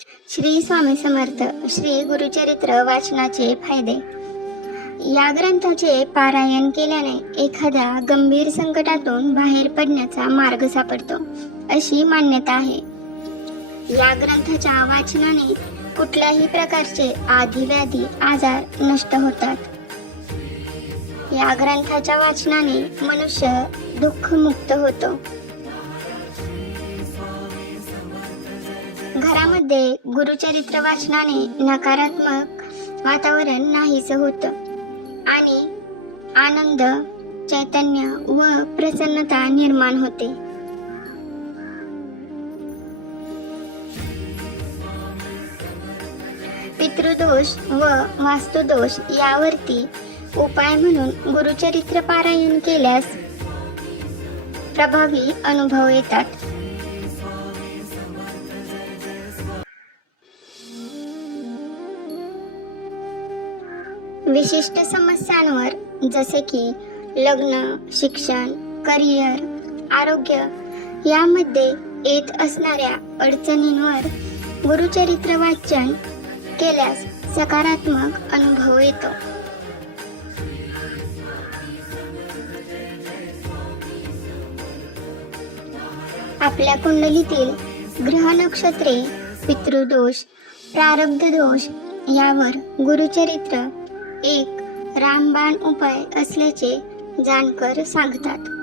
श्री स्वामी समर्थ श्री गुरुचरित्र वाचनाचे फायदे. या ग्रंथाचे पारायण केल्याने एखाद्या गंभीर संकटातून बाहेर पडण्याचा मार्ग सापडतो अशी मान्यता आहे. या ग्रंथाच्या वाचनाने कुठल्याही प्रकारचे आधिव्याधी आजार नष्ट होतात. या ग्रंथाच्या वाचनाने मनुष्य दुःखमुक्त होतो. घरामध्ये गुरुचरित्र वाचनाने नकारात्मक वातावरण नाहीस होतं. आणि आनंद चैतन्य व प्रसन्नता निर्माण होते. पितृदोष व वास्तुदोष यावरती उपाय म्हणून गुरुचरित्र पारायण केल्यास प्रभावी अनुभव येतात. विशिष्ट समस्यांवर जसे की लग्न शिक्षण करिअर आरोग्य यामध्ये येत असणाऱ्या अडचणींवर गुरुचरित्र वाचन केल्यास सकारात्मक अनुभव येतो. आपल्या कुंडलीतील ग्रह नक्षत्रे पितृदोष प्रारब्ध दोष यावर गुरुचरित्र एक रामबाण उपाय असल्याचे जानकर सांगतात.